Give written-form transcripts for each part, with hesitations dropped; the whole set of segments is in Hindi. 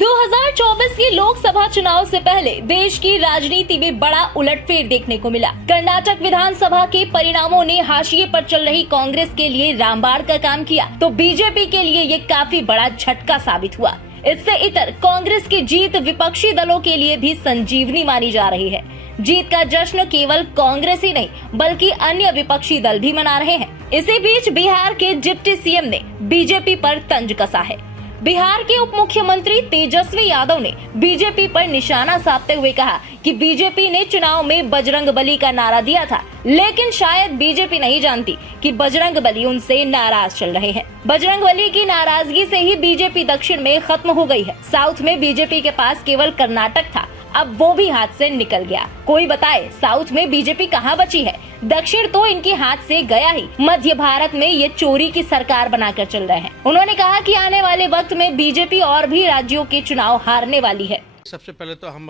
2024 के लोकसभा चुनाव से पहले देश की राजनीति में बड़ा उलटफेर देखने को मिला। कर्नाटक विधानसभा के परिणामों ने हाशिए पर चल रही कांग्रेस के लिए रामबाण का काम किया, तो बीजेपी के लिए ये काफी बड़ा झटका साबित हुआ। इससे इतर कांग्रेस की जीत विपक्षी दलों के लिए भी संजीवनी मानी जा रही है। जीत का जश्न केवल कांग्रेस ही नहीं बल्कि अन्य विपक्षी दल भी मना रहे हैं। इसी बीच बिहार के डिप्टी सीएम ने बीजेपी पर तंज कसा है। बिहार के उप मुख्यमंत्री तेजस्वी यादव ने बीजेपी पर निशाना साधते हुए कहा कि बीजेपी ने चुनाव में बजरंगबली का नारा दिया था, लेकिन शायद बीजेपी नहीं जानती कि बजरंगबली उनसे नाराज चल रहे हैं। बजरंगबली की नाराजगी से ही बीजेपी दक्षिण में खत्म हो गई है। साउथ में बीजेपी के पास केवल कर्नाटक था, अब वो भी हाथ से निकल गया। कोई बताए साउथ में बीजेपी कहाँ बची है? दक्षिण तो इनके हाथ से गया ही। मध्य भारत में ये चोरी की सरकार बनाकर चल रहे हैं। उन्होंने कहा कि आने वाले वक्त में बीजेपी और भी राज्यों के चुनाव हारने वाली है। सबसे पहले तो हम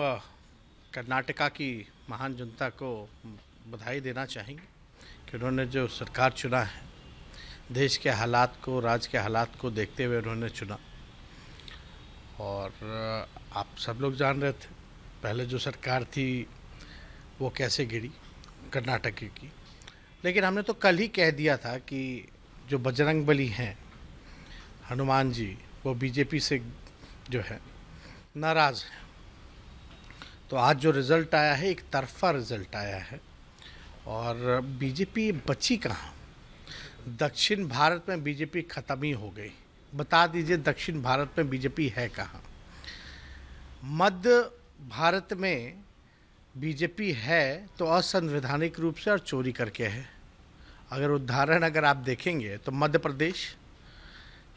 कर्नाटका की महान जनता को बधाई देना चाहेंगे कि उन्होंने जो सरकार चुना है, देश के हालात को, राज्य के हालात को देखते हुए उन्होंने चुना। और आप सब लोग जान रहे थे पहले जो सरकार थी वो कैसे गिरी कर्नाटक की, लेकिन हमने तो कल ही कह दिया था कि जो बजरंगबली हैं हनुमान जी, वो बीजेपी से जो है नाराज़ हैं। तो आज जो रिज़ल्ट आया है, एक तरफा रिज़ल्ट आया है और बीजेपी बची कहाँ? दक्षिण भारत में बीजेपी ख़त्म ही हो गई। बता दीजिए दक्षिण भारत में बीजेपी है कहाँ? मध्य भारत में बीजेपी है तो असंवैधानिक रूप से और चोरी करके है। अगर आप देखेंगे तो मध्य प्रदेश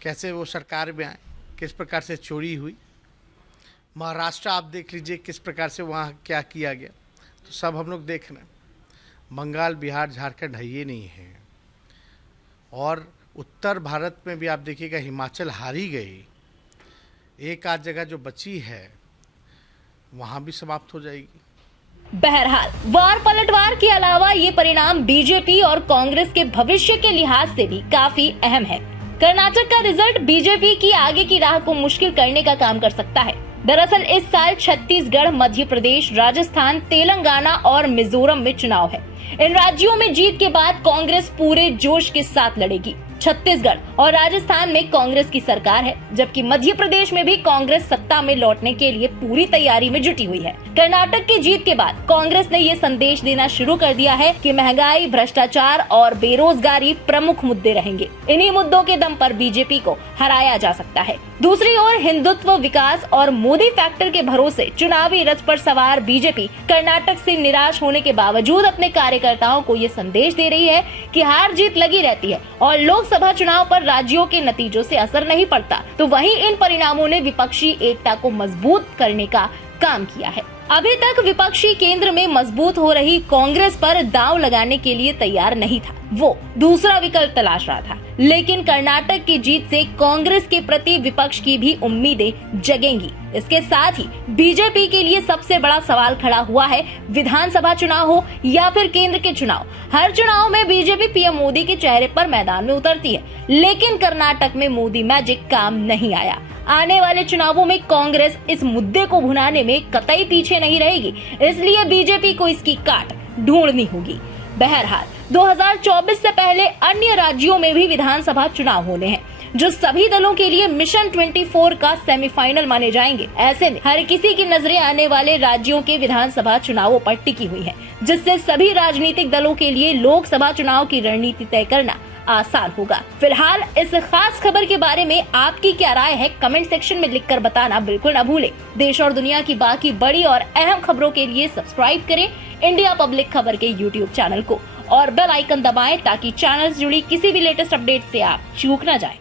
कैसे वो सरकार में आए, किस प्रकार से चोरी हुई। महाराष्ट्र आप देख लीजिए किस प्रकार से वहाँ क्या किया गया, तो सब हम लोग देख रहे हैं। बंगाल, बिहार, झारखंड है ये नहीं है। और उत्तर भारत में भी आप देखिएगा हिमाचल हारी गई। एक आध जगह जो बची है वहाँ भी समाप्त हो जाएगी। बहरहाल वार पलटवार के अलावा ये परिणाम बीजेपी और कांग्रेस के भविष्य के लिहाज से भी काफी अहम है। कर्नाटक का रिजल्ट बीजेपी की आगे की राह को मुश्किल करने का काम कर सकता है। दरअसल इस साल छत्तीसगढ़, मध्य प्रदेश, राजस्थान, तेलंगाना और मिजोरम में चुनाव है। इन राज्यों में जीत के बाद कांग्रेस पूरे जोश के साथ लड़ेगी। छत्तीसगढ़ और राजस्थान में कांग्रेस की सरकार है, जबकि मध्य प्रदेश में भी कांग्रेस सत्ता में लौटने के लिए पूरी तैयारी में जुटी हुई है। कर्नाटक की जीत के बाद कांग्रेस ने ये संदेश देना शुरू कर दिया है कि महंगाई, भ्रष्टाचार और बेरोजगारी प्रमुख मुद्दे रहेंगे। इन्हीं मुद्दों के दम पर बीजेपी को हराया जा सकता है। दूसरी ओर हिंदुत्व, विकास और मोदी फैक्टर के भरोसे चुनावी रथ पर सवार बीजेपी कर्नाटक से निराश होने के बावजूद अपने कार्यकर्ताओं को ये संदेश दे रही है कि हार जीत लगी रहती है और लोकसभा चुनाव पर राज्यों के नतीजों से असर नहीं पड़ता। तो वहीं इन परिणामों ने विपक्षी एकता को मजबूत करने का काम किया है। अभी तक विपक्षी केंद्र में मजबूत हो रही कांग्रेस पर दांव लगाने के लिए तैयार नहीं था, वो दूसरा विकल्प तलाश रहा था। लेकिन कर्नाटक की जीत से कांग्रेस के प्रति विपक्ष की भी उम्मीदें जगेंगी। इसके साथ ही बीजेपी के लिए सबसे बड़ा सवाल खड़ा हुआ है, विधानसभा चुनाव हो या फिर केंद्र के चुनाव। हर चुनाव में बीजेपी पीएम मोदी के चेहरे पर मैदान में उतरती है, लेकिन कर्नाटक में मोदी मैजिक काम नहीं आया। आने वाले चुनावों में कांग्रेस इस मुद्दे को भुनाने में कतई पीछे नहीं रहेगी, इसलिए बीजेपी को इसकी काट ढूंढनी होगी। बहरहाल 2024 से पहले अन्य राज्यों में भी विधानसभा चुनाव होने हैं, जो सभी दलों के लिए मिशन 24 का सेमीफाइनल माने जाएंगे। ऐसे में हर किसी की नजरें आने वाले राज्यों के विधानसभा चुनावों पर टिकी हुई है, जिससे सभी राजनीतिक दलों के लिए लोकसभा चुनाव की रणनीति तय करना आसान होगा। फिलहाल इस खास खबर के बारे में आपकी क्या राय है, कमेंट सेक्शन में लिखकर बताना बिल्कुल न भूलें। देश और दुनिया की बाकी बड़ी और अहम खबरों के लिए सब्सक्राइब करें इंडिया पब्लिक खबर के यूट्यूब चैनल को और बेल आइकन दबाएं ताकि चैनल से जुड़ी किसी भी लेटेस्ट अपडेट से आप चूक न जाएं।